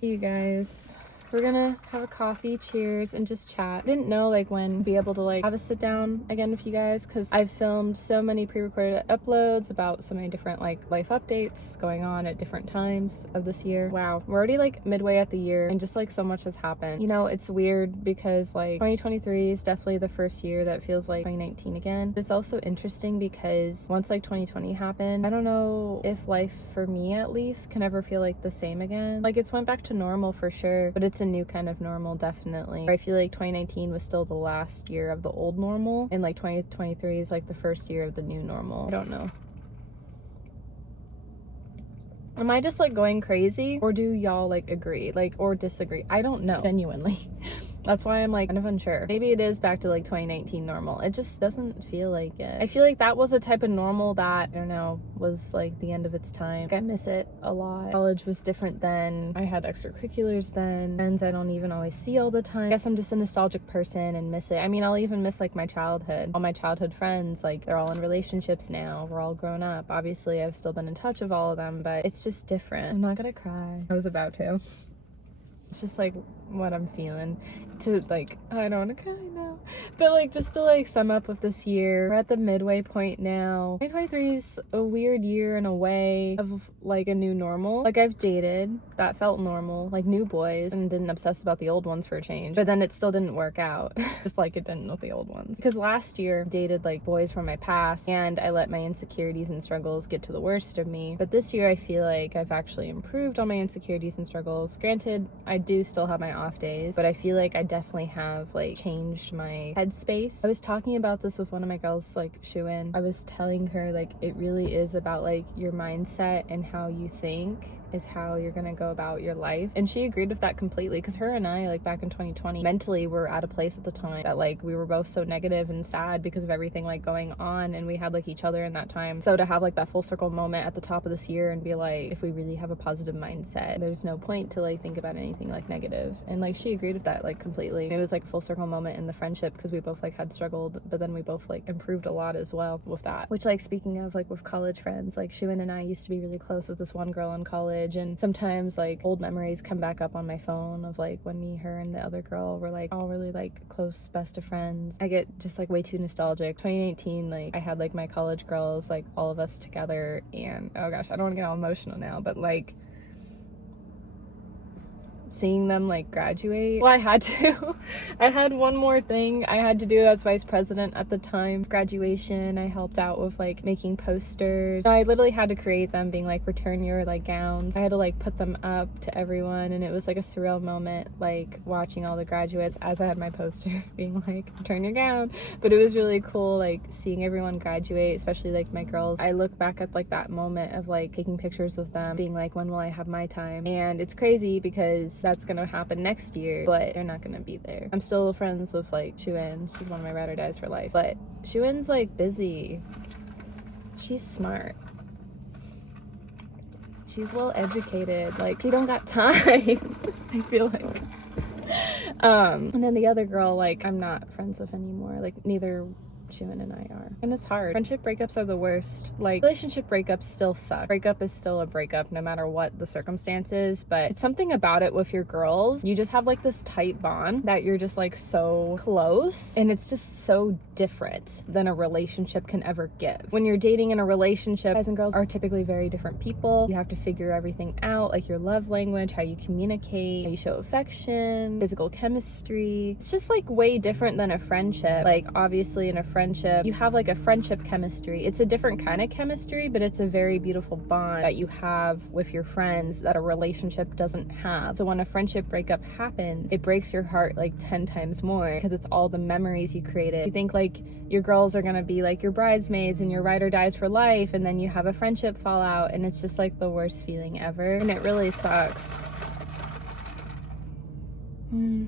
You guys, we're gonna have a coffee, cheers, and just chat. I didn't know like when be able to like have a sit down again with you guys, because I've filmed so many pre-recorded uploads about so many different like life updates going on at different times of this year. Wow, we're already like midway at the year and just like so much has happened. You know, it's weird because like 2023 is definitely the first year that feels like 2019 again. But it's also interesting because once like 2020 happened, I don't know if life for me at least can ever feel like the same again. Like it's went back to normal for sure, but it's a new kind of normal, definitely. I feel like 2019 was still the last year of the old normal, and like 2023 is like the first year of the new normal. I don't know. Am I just like going crazy, or do y'all like agree, like, or disagree? I don't know, genuinely. That's why I'm like kind of unsure. Maybe it is back to like 2019 normal. It just doesn't feel like it. I feel like that was a type of normal that, I don't know, was like the end of its time. Like, I miss it a lot. College was different then. I had extracurriculars then. Friends I don't even always see all the time. I guess I'm just a nostalgic person and miss it. I mean, I'll even miss like my childhood. All my childhood friends, like they're all in relationships now. We're all grown up. Obviously, I've still been in touch with all of them, but it's just different. I'm not gonna cry. I was about to. It's just like what I'm feeling to like, I don't want to cry now, but like just to like sum up with this year, we're at the midway point now. 2023 is a weird year in a way of like a new normal. Like I've dated that felt normal, like new boys, and didn't obsess about the old ones for a change, but then it still didn't work out just like it didn't with the old ones, because last year dated like boys from my past and I let my insecurities and struggles get to the worst of me. But this year I feel like I've actually improved on my insecurities and struggles. Granted, I do still have my off days, but I feel like I definitely have like changed my headspace. I was talking about this with one of my girls, like SHIWEN. I was telling her like it really is about like your mindset, and how you think is how you're gonna go about your life. And she agreed with that completely, because her and I, like back in 2020, mentally were at a place at the time that like we were both so negative and sad because of everything like going on, and we had like each other in that time. So to have like that full circle moment at the top of this year and be like, if we really have a positive mindset, there's no point to like think about anything like negative. And like she agreed with that like completely. It was like a full circle moment in the friendship, because we both like had struggled, but then we both like improved a lot as well with that. Which, like, speaking of like with college friends, like SHIWEN and I used to be really close with this one girl in college, and sometimes like old memories come back up on my phone of like when me, her, and the other girl were like all really like close, best of friends. I get just like way too nostalgic. 2019, like I had like my college girls, like all of us together, and oh gosh, I don't want to get all emotional now, but like seeing them like graduate. Well, I had to. I had one more thing I had to do as vice president at the time. Graduation, I helped out with like making posters. So I literally had to create them, being like, return your like gowns. I had to like put them up to everyone, and it was like a surreal moment, like watching all the graduates as I had my poster being like, return your gown. But it was really cool like seeing everyone graduate, especially like my girls. I look back at like that moment of like taking pictures with them, being like, when will I have my time? And it's crazy because that's gonna happen next year, but they're not gonna be there. I'm still friends with like SHIWEN. She's one of my ride or dies for life, but SHIWEN's like busy. She's smart. She's well educated. Like she don't got time. I feel like. And then the other girl, like I'm not friends with anymore. Like neither SHIWEN and I are. And it's hard. Friendship breakups are the worst. Like relationship breakups still suck. Breakup is still a breakup no matter what the circumstances, but it's something about it with your girls. You just have like this tight bond that you're just like so close, and it's just so different than a relationship can ever give. When you're dating in a relationship, guys and girls are typically very different people. You have to figure everything out, like your love language, how you communicate, how you show affection, physical chemistry. It's just like way different than a friendship. Like obviously in a friendship, you have like a friendship chemistry. It's a different kind of chemistry, but it's a very beautiful bond that you have with your friends that a relationship doesn't have. So when a friendship breakup happens, it breaks your heart like 10 times more, because it's all the memories you created. You think like your girls are gonna be like your bridesmaids and your ride or dies for life, and then you have a friendship fallout, and it's just like the worst feeling ever, and it really sucks.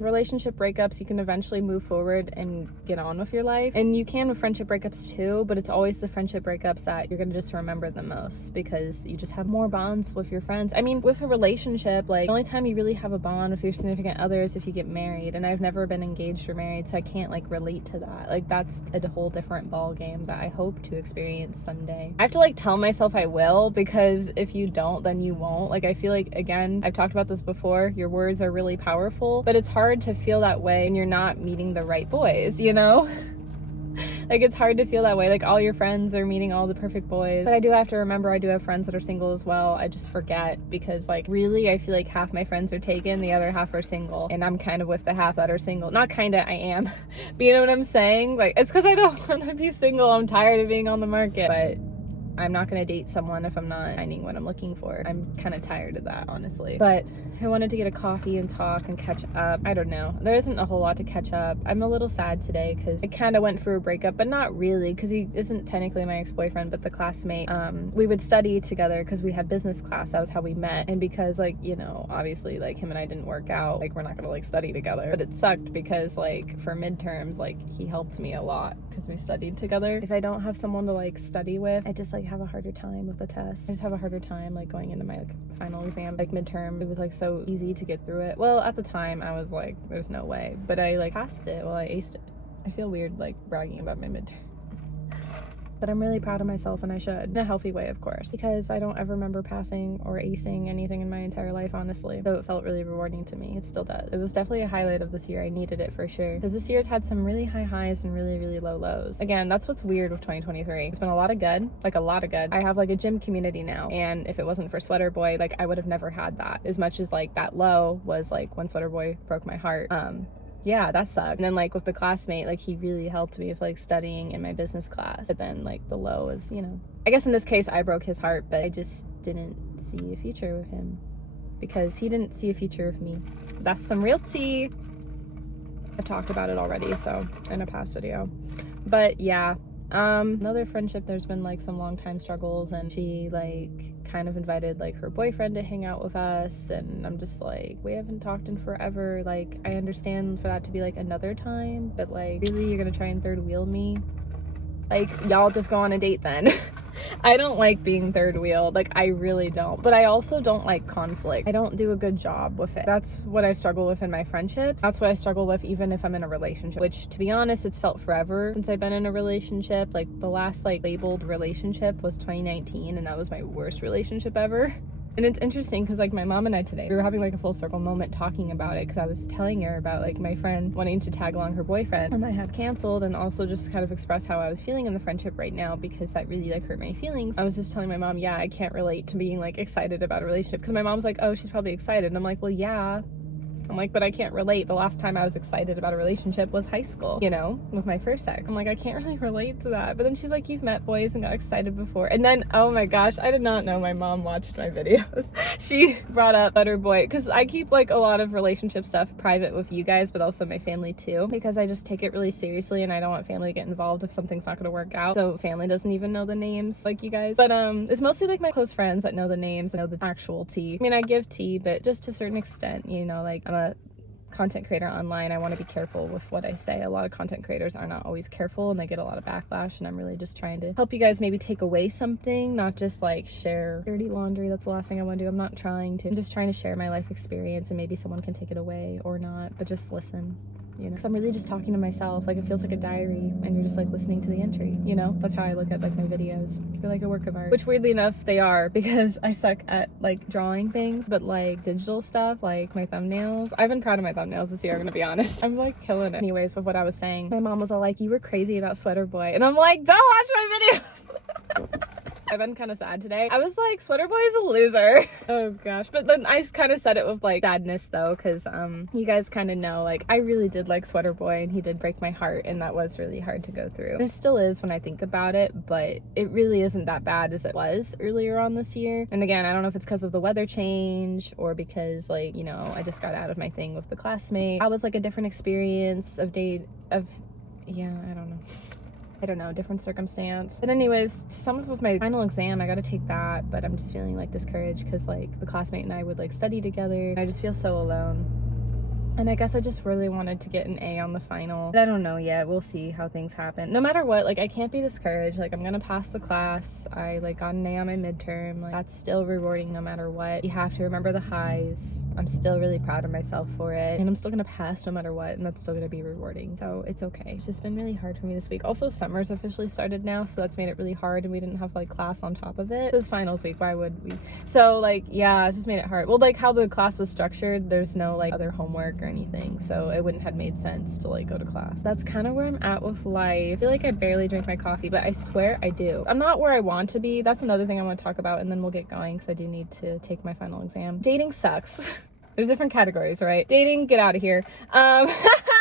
relationship breakups, you can eventually move forward and get on with your life. And you can with friendship breakups too, but it's always the friendship breakups that you're gonna just remember the most because you just have more bonds with your friends. I mean, with a relationship, like the only time you really have a bond with your significant other is if you get married. And I've never been engaged or married, so I can't like relate to that. Like that's a whole different ball game that I hope to experience someday. I have to like tell myself I will, because if you don't, then you won't. Like I feel like, again, I've talked about this before, your words are really powerful, but it's hard to feel that way when you're not meeting the right boys, you know? Like it's hard to feel that way, like all your friends are meeting all the perfect boys. But I do have to remember I do have friends that are single as well. I just forget because like really I feel like half my friends are taken, the other half are single, and I'm kind of with the half that are single. Not kinda, I am. But you know what I'm saying? Like it's because I don't want to be single. I'm tired of being on the market. But I'm not gonna date someone if I'm not finding what I'm looking for. I'm kind of tired of that, honestly. But I wanted to get a coffee and talk and catch up. I don't know. There isn't a whole lot to catch up. I'm a little sad today because I kind of went through a breakup, but not really, because he isn't technically my ex-boyfriend, but the classmate. We would study together because we had business class. That was how we met. And because like, you know, obviously like him and I didn't work out, like we're not gonna like study together. But it sucked because like for midterms, like he helped me a lot because we studied together. If I don't have someone to like study with, I just like have a harder time with the test. I just have a harder time like going into my like final exam, like midterm. It was like so easy to get through it. Well, at the time I was like, there's no way, but I like passed it. Well, I aced it. I feel weird like bragging about my midterm. But I'm really proud of myself, and I should, in a healthy way, of course, because I don't ever remember passing or acing anything in my entire life, honestly. So it felt really rewarding to me. It still does. It was definitely a highlight of this year. I needed it for sure, because this year's had some really high highs and really, really low lows. Again, that's what's weird with 2023. It's been a lot of good, like a lot of good. I have like a gym community now, and if it wasn't for Sweater Boy, like I would have never had that. As much as like that low was like when Sweater Boy broke my heart. Yeah, that sucked. And then like with the classmate, like he really helped me with like studying in my business class. But then like the low was, you know, I guess in this case I broke his heart, but I just didn't see a future with him because he didn't see a future with me. That's some real tea. I've talked about it already, so in a past video. But yeah, another friendship, there's been like some long time struggles, and she like kind of invited like her boyfriend to hang out with us, and I'm just like, we haven't talked in forever. Like I understand for that to be like another time, but like really you're gonna try and third wheel me? Like y'all just go on a date then. I don't like being third wheeled, like I really don't. But I also don't like conflict. I don't do a good job with it. That's what I struggle with in my friendships. That's what I struggle with even if I'm in a relationship, which to be honest, it's felt forever since I've been in a relationship. Like the last like labeled relationship was 2019, and that was my worst relationship ever. And it's interesting because like my mom and I today, we were having like a full circle moment talking about it, because I was telling her about like my friend wanting to tag along her boyfriend, and I had canceled, and also just kind of express how I was feeling in the friendship right now because that really like hurt my feelings. I was just telling my mom, yeah, I can't relate to being like excited about a relationship, because my mom's like, oh, she's probably excited. And I'm like, well, yeah. I'm like, but I can't relate. The last time I was excited about a relationship was high school, you know, with my first ex. I'm like, I can't really relate to that. But then she's like, you've met boys and got excited before. And then, oh my gosh, I did not know my mom watched my videos. She brought up Butter Boy, because I keep like a lot of relationship stuff private with you guys, but also my family too, because I just take it really seriously, and I don't want family to get involved if something's not going to work out. So family doesn't even know the names like you guys. But it's mostly like my close friends that know the names and know the actual tea. I mean, I give tea, but just to a certain extent, you know, like I'm a content creator online. I want to be careful with what I say. A lot of content creators are not always careful, and they get a lot of backlash, and I'm really just trying to help you guys maybe take away something, not just like share dirty laundry. That's the last thing I want to do. I'm not trying to. I'm just trying to share my life experience, and maybe someone can take it away or not, but just listen. You know, because I'm really just talking to myself. Like it feels like a diary, and you're just like listening to the entry, you know? That's how I look at like my videos. I feel like a work of art, which weirdly enough they are, because I suck at like drawing things, but like digital stuff, like my thumbnails, I've been proud of my thumbnails this year, I'm gonna be honest. I'm like killing it. Anyways, with what I was saying, my mom was all like, you were crazy about Sweater Boy, and I'm like, don't watch my videos. I've been kind of sad today. I was like, Sweater Boy is a loser. Oh gosh. But then I kind of said it with like sadness though, because you guys kind of know, like I really did like Sweater Boy, and he did break my heart, and that was really hard to go through. It still is when I think about it, but it really isn't that bad as it was earlier on this year. And again, I don't know if it's because of the weather change or because like, you know, I just got out of my thing with the classmate. I was like a different experience yeah, I don't know, different circumstance. But anyways, to sum up with my final exam, I gotta take that, but I'm just feeling like discouraged because like the classmate and I would like study together. I just feel so alone. And I guess I just really wanted to get an A on the final. But I don't know yet. We'll see how things happen. No matter what, like, I can't be discouraged. Like, I'm gonna pass the class. I like got an A on my midterm. Like, that's still rewarding no matter what. You have to remember the highs. I'm still really proud of myself for it. And I'm still gonna pass no matter what, and that's still gonna be rewarding. So it's okay. It's just been really hard for me this week. Also, summer's officially started now, so that's made it really hard, and we didn't have like class on top of it. This finals week, why would we? So like, yeah, it just made it hard. Well, like how the class was structured, there's no like other homework or anything, so it wouldn't have made sense to like go to class. That's kind of where I'm at with life. I feel like I barely drink my coffee, but I swear I do. I'm not where I want to be. That's another thing I want to talk about, and then we'll get going because I do need to take my final exam. Dating sucks. There's different categories, right? Dating, get out of here.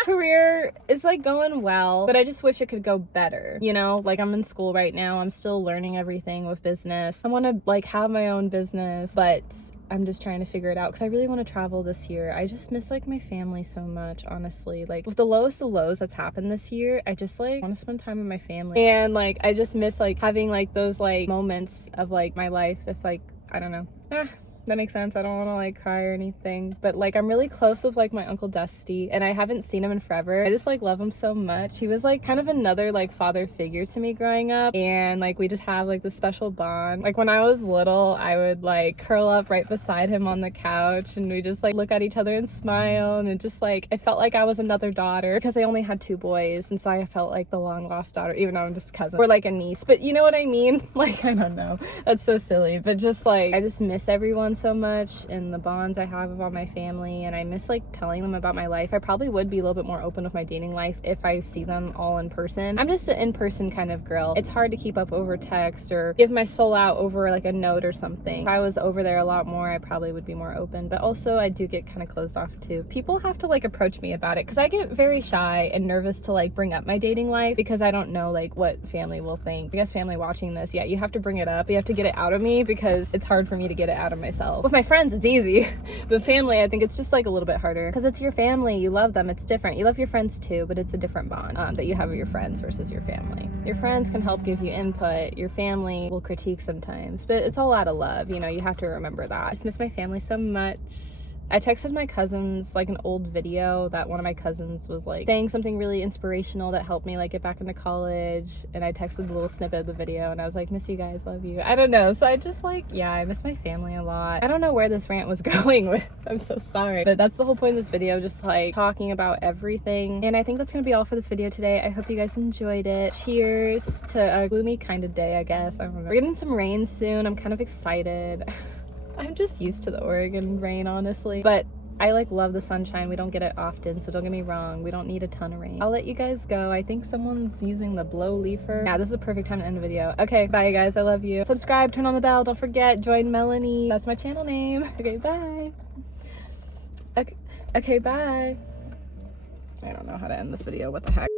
Career is like going well, but I just wish it could go better. You know, like I'm in school right now. I'm still learning everything with business. I want to like have my own business, but I'm just trying to figure it out because I really want to travel this year. I just miss like my family so much, honestly. Like with the lowest of lows that's happened this year, I just like want to spend time with my family. And like I just miss like having like those like moments of like my life. If like, I don't know. That makes sense. I don't want to like cry or anything, but like I'm really close with like my Uncle Dusty, and I haven't seen him in forever. I just like love him so much. He was like kind of another like father figure to me growing up, and like we just have like this special bond. Like when I was little, I would like curl up right beside him on the couch, and we just like look at each other and smile, and it just like I felt like I was another daughter because I only had 2 boys, and so I felt like the long lost daughter, even though I'm just a cousin or like a niece. But you know what I mean? Like I don't know. That's so silly, but just like I just miss everyone so much and the bonds I have with all my family, and I miss like telling them about my life. I probably would be a little bit more open with my dating life if I see them all in person. I'm just an in-person kind of girl. It's hard to keep up over text or give my soul out over like a note or something. If I was over there a lot more, I probably would be more open, but also I do get kind of closed off too. People have to like approach me about it because I get very shy and nervous to like bring up my dating life because I don't know like what family will think. I guess family watching this, yeah, you have to bring it up. You have to get it out of me because it's hard for me to get it out of myself. With my friends, it's easy, but family, I think it's just like a little bit harder because it's your family. You love them. It's different. You love your friends too, but it's a different bond that you have with your friends versus your family. Your friends can help give you input. Your family will critique sometimes, but it's all out of love. You know, you have to remember that. I just miss my family so much. I texted my cousins like an old video that one of my cousins was like saying something really inspirational that helped me like get back into college, and I texted the little snippet of the video and I was like, miss you guys, love you. I don't know, so I just like, yeah, I miss my family a lot. I don't know where this rant was going with. I'm so sorry, but that's the whole point of this video, just like talking about everything. And I think that's gonna be all for this video today. I hope you guys enjoyed it. Cheers to a gloomy kind of day, I guess. I don't know. We're getting some rain soon. I'm kind of excited. I'm just used to the Oregon rain, honestly, but I like love the sunshine. We don't get it often, so don't get me wrong, we don't need a ton of rain. I'll let you guys go. I think someone's using the blow leafer. Yeah, this is a perfect time to end the video. Okay, bye guys, I love you. Subscribe, turn on the bell, don't forget, join Melanie. That's my channel name. Okay, bye. Okay, bye. I don't know how to end this video, what the heck.